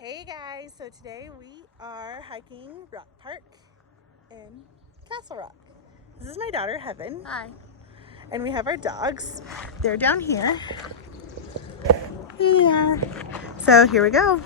Hey guys, so today we are hiking Rock Park in Castle Rock. This is my daughter Heaven. Hi. And we have our dogs. They're down here. Yeah. So here we go.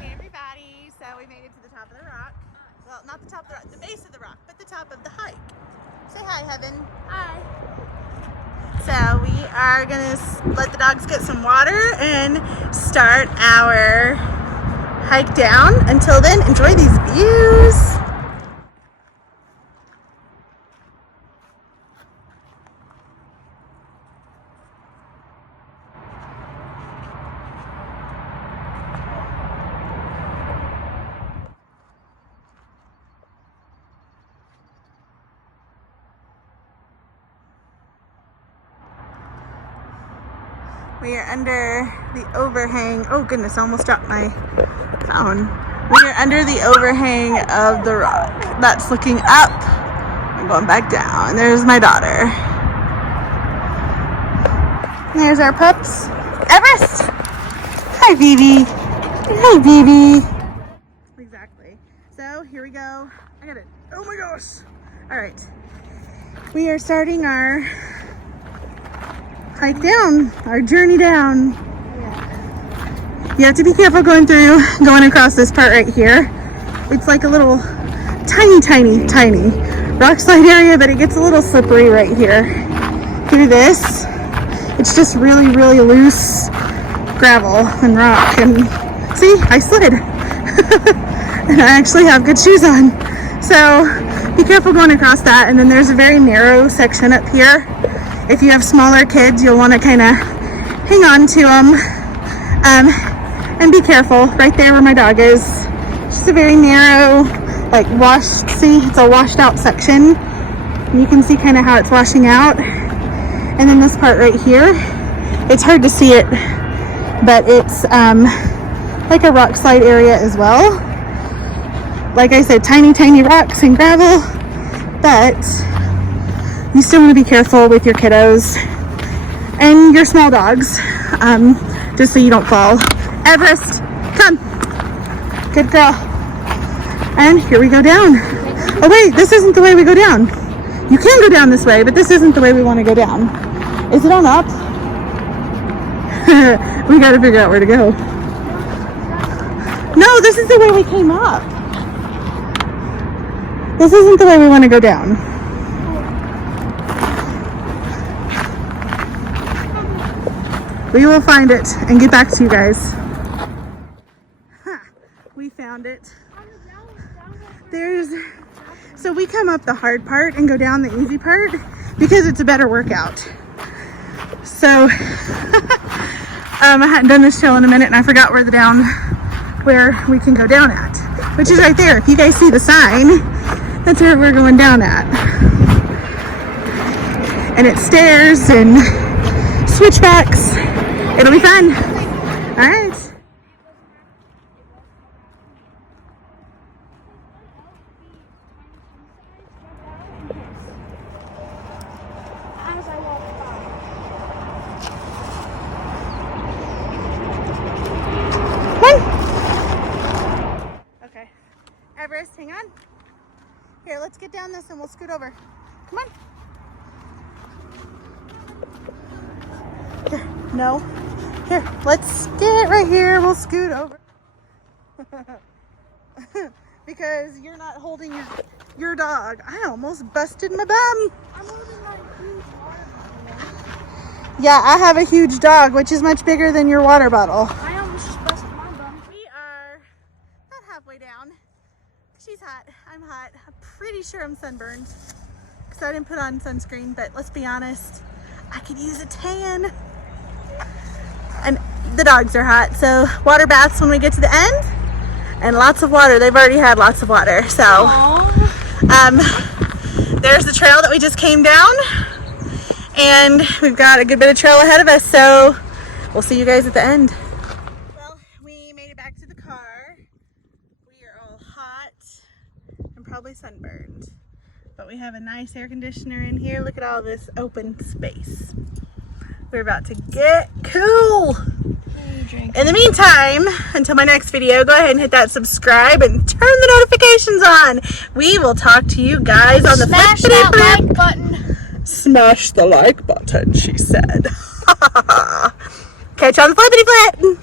Hey everybody, so we made it to the top of the rock. Well, not the top of the rock, the base of the rock, but the top of the hike. Say hi, Heaven. Hi. So we are gonna let the dogs get some water and start our hike down. Until then, enjoy these views. We are under the overhang. Oh goodness, I almost dropped my phone. We are under the overhang of the rock. That's looking up. I'm going back down. There's my daughter. There's our pups. Everest! Hi, Vivi. Hi, Vivi. Exactly. So here we go. I got it. Oh my gosh. All right. We are starting our hike down, our journey down. You have to be careful going across this part right here. It's like a little tiny rock slide area, but it gets a little slippery right here. Through this, it's just really loose gravel and rock. And see, I slid. And I actually have good shoes on. So be careful going across that. And then there's a very narrow section up here. If you have smaller kids, you'll want to kind of hang on to them and be careful. Right there where my dog is, just a very narrow, like it's a washed out section. And you can see kind of how it's washing out. And then this part right here, it's hard to see it, but it's like a rock slide area as well. Like I said, tiny rocks and gravel, but you still want to be careful with your kiddos and your small dogs, just so you don't fall. Everest, come. Good girl. And here we go down. Oh wait, this isn't the way we go down. You can go down this way, but this isn't the way we want to go down. Is it on up? We got to figure out where to go. No, this is the way we came up. This isn't the way we want to go down. We will find it and get back to you guys. We found it. So we come up the hard part and go down the easy part because it's a better workout. So I hadn't done this trail in a minute and I forgot where we can go down at, which is right there. If you guys see the sign, that's where we're going down at. And it's stairs and switchbacks. It'll be fun. All right. Okay. Everest, hang on. Here, let's get down this and we'll scoot over. Come on. Here, no. Here, let's get right here. We'll scoot over. Because you're not holding your dog. I almost busted my bum. I'm holding my huge water bottle. Yeah, I have a huge dog, which is much bigger than your water bottle. I almost just busted my bum. We are about halfway down. She's hot. I'm hot. I'm pretty sure I'm sunburned because I didn't put on sunscreen, but let's be honest, I could use a tan. And the dogs are hot. So water baths when we get to the end, and lots of water. They've already had lots of water. So there's the trail that we just came down, and we've got a good bit of trail ahead of us. So we'll see you guys at the end. Well, we made it back to the car. We are all hot and probably sunburned, but we have a nice air conditioner in here. Look at all this open space. We're about to get cool. In the meantime, until my next video, go ahead and hit that subscribe and turn the notifications on. We will talk to you guys on the Smash that like button. Smash the like button, she said. Catch you on the flippity flip.